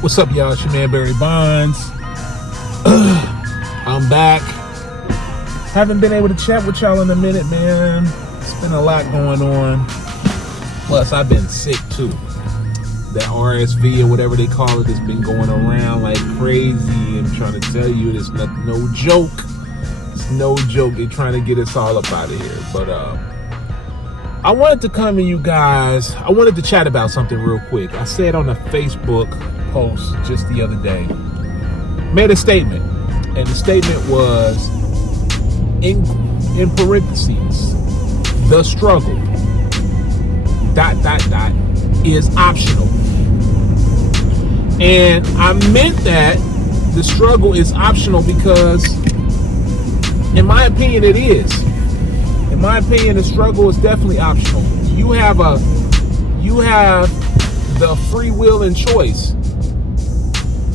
What's up, y'all? It's your man BBondz. I'm back. Haven't been able to chat with y'all in a minute, man. It's been a lot going on. Plus, I've been sick too. That RSV or whatever they call it has been going around like crazy. I'm trying to tell you, it's no joke. It's no joke. They're trying to get us all up out of here. But I wanted to come to you guys. I wanted to chat about something real quick. I said on a Facebook post just the other day, made a statement, and the statement was in parentheses, the struggle ... is optional. And I meant that the struggle is optional because in my opinion it is. In my opinion, the struggle is definitely optional. You have the free will and choice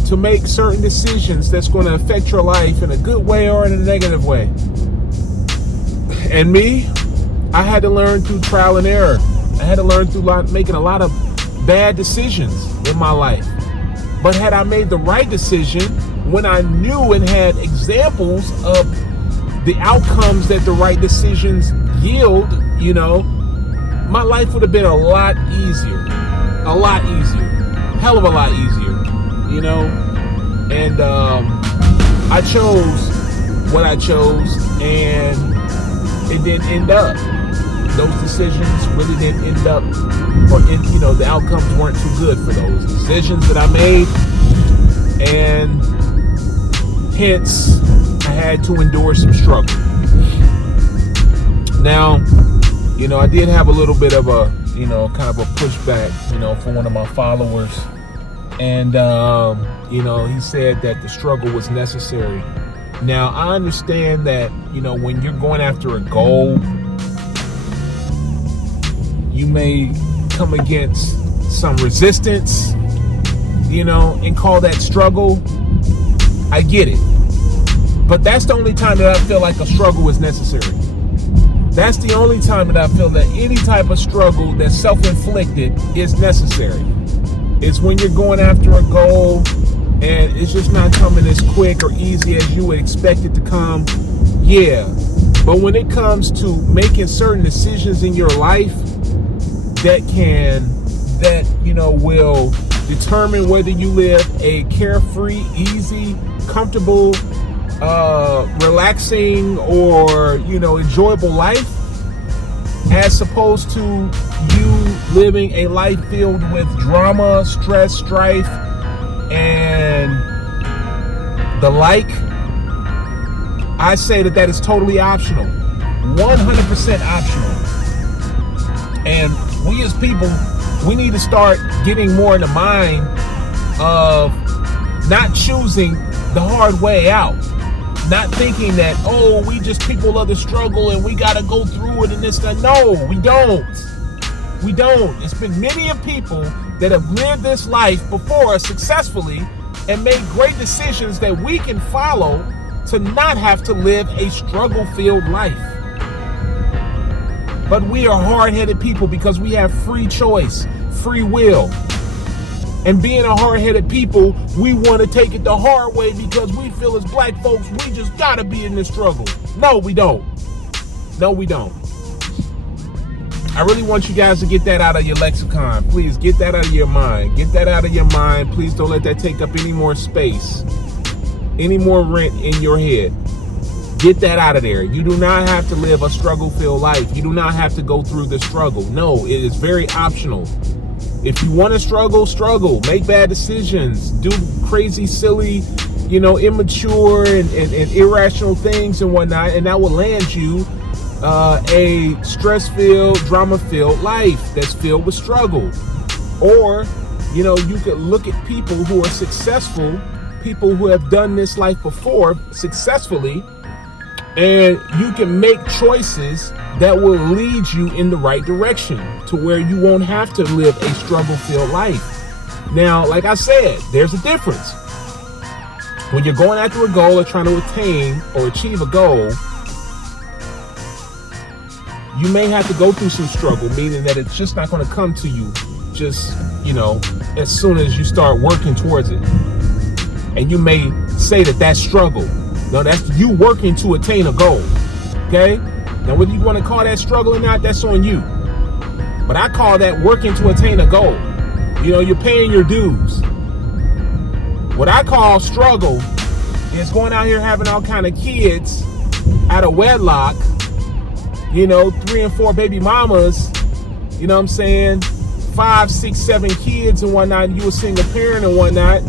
to make certain decisions that's going to affect your life in a good way or in a negative way. And me, I had to learn through trial and error. I had to learn through making a lot of bad decisions in my life. But had I made the right decision when I knew and had examples of the outcomes that the right decisions yield, my life would have been a lot easier. A lot easier. Hell of a lot easier. And I chose what I chose, and it didn't end up. Those decisions really didn't end up, or the outcomes weren't too good for those decisions that I made, and hence I had to endure some struggle. Now, I did have a little bit of a, kind of a pushback, from one of my followers. And, he said that the struggle was necessary. Now, I understand that, when you're going after a goal, you may come against some resistance, and call that struggle. I get it. But that's the only time that I feel like a struggle is necessary. That's the only time that I feel that any type of struggle that's self-inflicted is necessary. It's when you're going after a goal and it's just not coming as quick or easy as you would expect it to come. Yeah. But when it comes to making certain decisions in your life that will determine whether you live a carefree, easy, comfortable, relaxing, or enjoyable life, as opposed to you living a life filled with drama, stress, strife, and the like, I say that is totally optional. 100% optional. And we as people, we need to start getting more in the mind of not choosing the hard way out. Not thinking that, we just people of the struggle and we got to go through it and this, that. No, we don't. We don't. It's been many of people that have lived this life before us successfully and made great decisions that we can follow to not have to live a struggle-filled life. But we are hard-headed people because we have free choice, free will. And being a hard-headed people, we want to take it the hard way because we feel as black folks, we just got to be in this struggle. No, we don't. No, we don't. I really want you guys to get that out of your lexicon. Please get that out of your mind. Get that out of your mind. Please don't let that take up any more space, any more rent in your head. Get that out of there. You do not have to live a struggle-filled life. You do not have to go through the struggle. No, it is very optional. If you want to struggle, make bad decisions, do crazy, silly, immature and irrational things and whatnot, and that will land you a stress-filled, drama-filled life that's filled with struggle. Or, you could look at people who are successful, people who have done this life before successfully, and you can make choices that will lead you in the right direction to where you won't have to live a struggle-filled life. Now, like I said, there's a difference. When you're going after a goal or trying to attain or achieve a goal, you may have to go through some struggle, meaning that it's just not going to come to you just, as soon as you start working towards it. And you may say that that's struggle. No, that's you working to attain a goal. Okay? Now, whether you want to call that struggle or not, that's on you. But I call that working to attain a goal. You know, you're paying your dues. What I call struggle is going out here having all kind of kids out of wedlock, you know, 3 and 4 baby mamas, you know what I'm saying? 5, 6, 7 kids and whatnot, you a single parent and whatnot.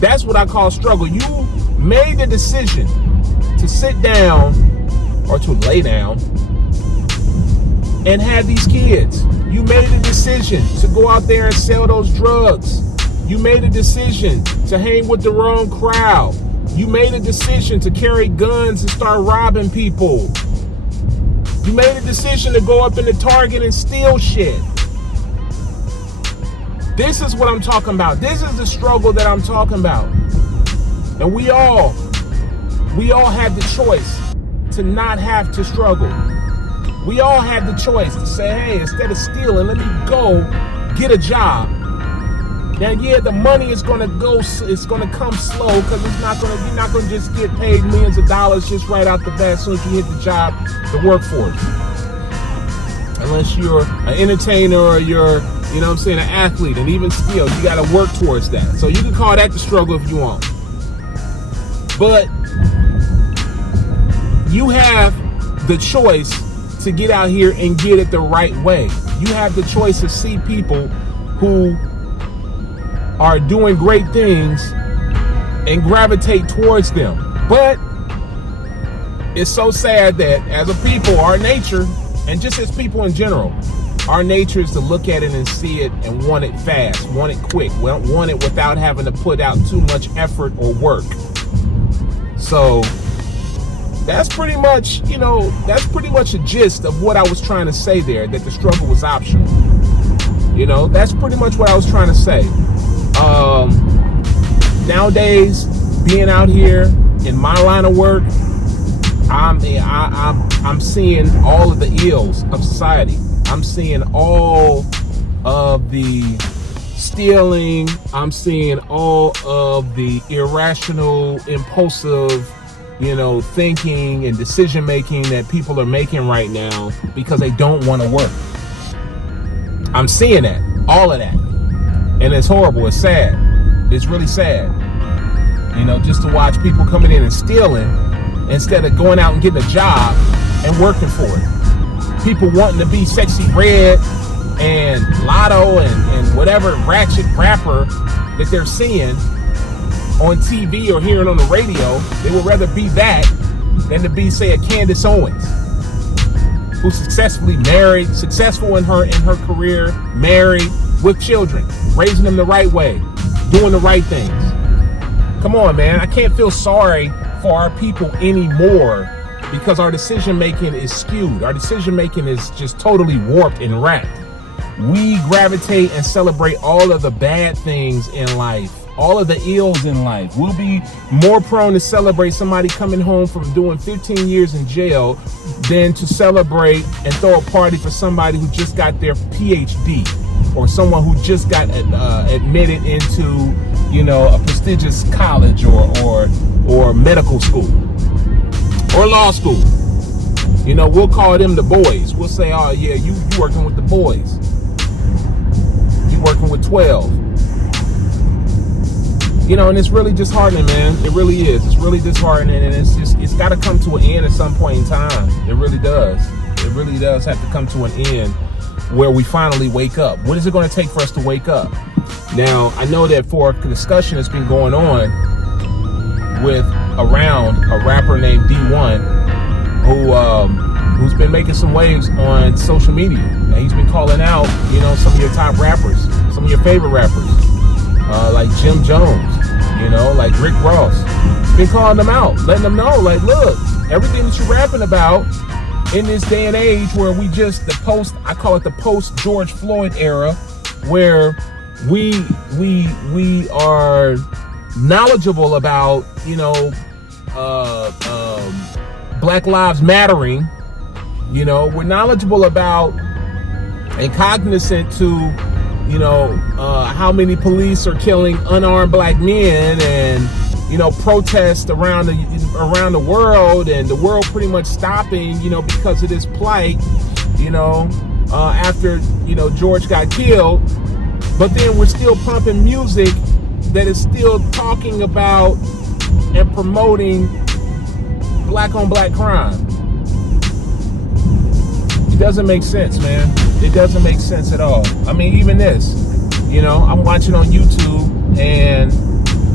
That's what I call struggle. You made the decision to sit down or to lay down and have these kids. You made a decision to go out there and sell those drugs. You made a decision to hang with the wrong crowd. You made a decision to carry guns and start robbing people. You made a decision to go up in the Target and steal shit. This is what I'm talking about. This is the struggle that I'm talking about. And we all had the choice to not have to struggle. We all had the choice to say, hey, instead of stealing, let me go get a job. Now, yeah, the money is gonna come slow because you're not gonna just get paid millions of dollars just right out the bat as soon as you hit the job, the workforce. Unless you're an entertainer or you're, you know what I'm saying, an athlete, and even still, you gotta work towards that. So you can call that the struggle if you want. But you have the choice to get out here and get it the right way. You have the choice to see people who are doing great things and gravitate towards them. But it's so sad that as a people, our nature, and just as people in general, our nature is to look at it and see it and want it fast, want it quick, want it without having to put out too much effort or work. So that's pretty much, that's pretty much the gist of what I was trying to say there, that the struggle was optional. That's pretty much what I was trying to say. Nowadays, being out here in my line of work, I'm seeing all of the ills of society. I'm seeing all of the stealing. I'm seeing all of the irrational, impulsive, thinking and decision making that people are making right now because they don't want to work. I'm seeing that, all of that. And it's horrible. It's sad. It's really sad. Just to watch people coming in and stealing instead of going out and getting a job and working for it. People wanting to be Sexy Red and Lotto and whatever ratchet rapper that they're seeing on TV or hearing on the radio. They would rather be that than to be, say, a Candace Owens, who's successfully married, successful in her career, married, with children, raising them the right way, doing the right things. Come on, man. I can't feel sorry for our people anymore because our decision making is skewed. Our decision making is just totally warped and wrapped. We gravitate and celebrate all of the bad things in life, all of the ills in life. We'll be more prone to celebrate somebody coming home from doing 15 years in jail than to celebrate and throw a party for somebody who just got their PhD. Or someone who just got admitted into, a prestigious college or medical school or law school. We'll call them the boys. We'll say, oh yeah, you working with the boys. You working with 12. And it's really disheartening, man. It really is. It's really disheartening, and it's got to come to an end at some point in time. It really does. It really does have to come to an end, where we finally wake up. What is it going to take for us to wake up? Now, I know that for a discussion that's been going on around a rapper named D1 who's been making some waves on social media. And he's been calling out, some of your top rappers, some of your favorite rappers, like Jim Jones, like Rick Ross. Been calling them out, letting them know, like, look, everything that you're rapping about in this day and age where I call it the post George Floyd era, where we are knowledgeable about, Black Lives Mattering, we're knowledgeable about and cognizant to you know, how many police are killing unarmed black men, and you know, protests around the world, and the world pretty much stopping, you know, because of this plight, you know, after, you know, George got killed. But then we're still pumping music that is still talking about and promoting black on black crime. It doesn't make sense, man. It doesn't make sense at all. I mean, even this, you know, I'm watching on YouTube and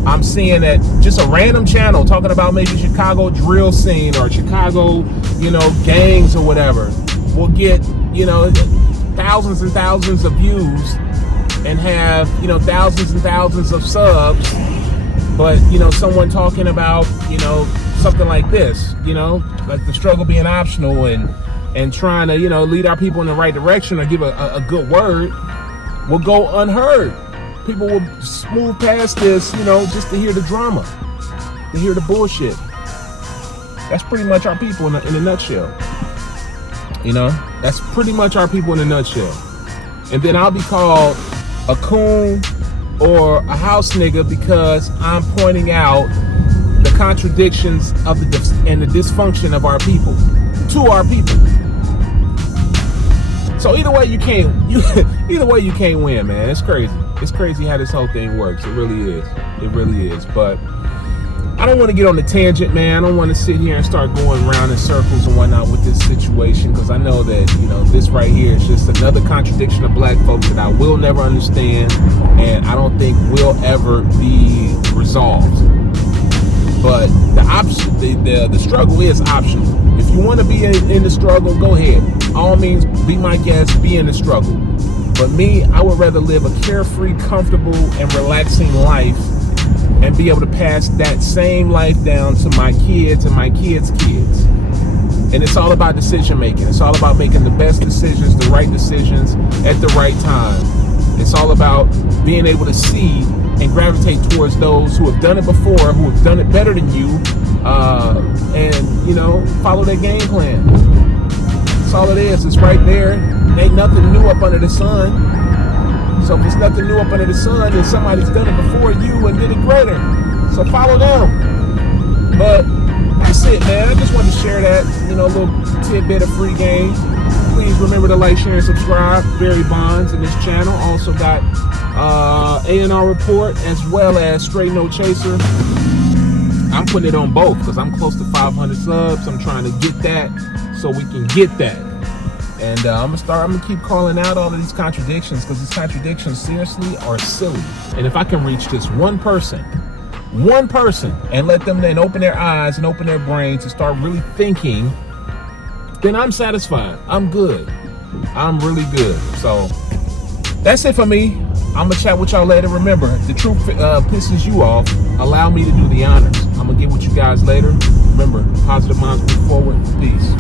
I'm seeing that just a random channel talking about maybe Chicago drill scene or Chicago, you know, gangs or whatever will get, you know, thousands and thousands of views and have, you know, thousands and thousands of subs. But, you know, someone talking about, you know, something like this, you know, like the struggle being optional and trying to, you know, lead our people in the right direction or give a good word will go unheard. People will smooth past this, you know, just to hear the drama, to hear the bullshit. That's pretty much our people in a nutshell. You know, that's pretty much our people in a nutshell. And then I'll be called a coon or a house nigga because I'm pointing out the contradictions of and the dysfunction of our people to our people. So either way you can't win, man. It's crazy. It's crazy how this whole thing works. It really is. It really is. But I don't want to get on the tangent, man. I don't want to sit here and start going around in circles and whatnot with this situation, because I know that, you know, this right here is just another contradiction of black folks that I will never understand, and I don't think will ever be resolved. But the struggle is optional. If you want to be in the struggle, go ahead. All means, be my guest, be in the struggle. But me, I would rather live a carefree, comfortable, and relaxing life and be able to pass that same life down to my kids and my kids' kids. And it's all about decision making. It's all about making the best decisions, the right decisions at the right time. It's all about being able to see and gravitate towards those who have done it before, who have done it better than you, and, you know, follow their game plan. That's all it is. It's right there. Ain't nothing new up under the sun. So if there's nothing new up under the sun, then somebody's done it before you and did it greater. So follow them. But that's it, man. I just wanted to share that, you know, a little tidbit of free game. Please remember to like, share, and subscribe. BBondz in this channel. Also got A&R Report as well as Straight No Chaser. I'm putting it on both because I'm close to 500 subs. I'm trying to get that so we can get that. And I'm gonna keep calling out all of these contradictions, because these contradictions seriously are silly. And if I can reach just one person, and let them then open their eyes and open their brains and start really thinking, then I'm satisfied. I'm good. I'm really good. So that's it for me. I'm gonna chat with y'all later. Remember, if the truth pisses you off, allow me to do the honors. I'm gonna get with you guys later. Remember, positive minds move forward. Peace.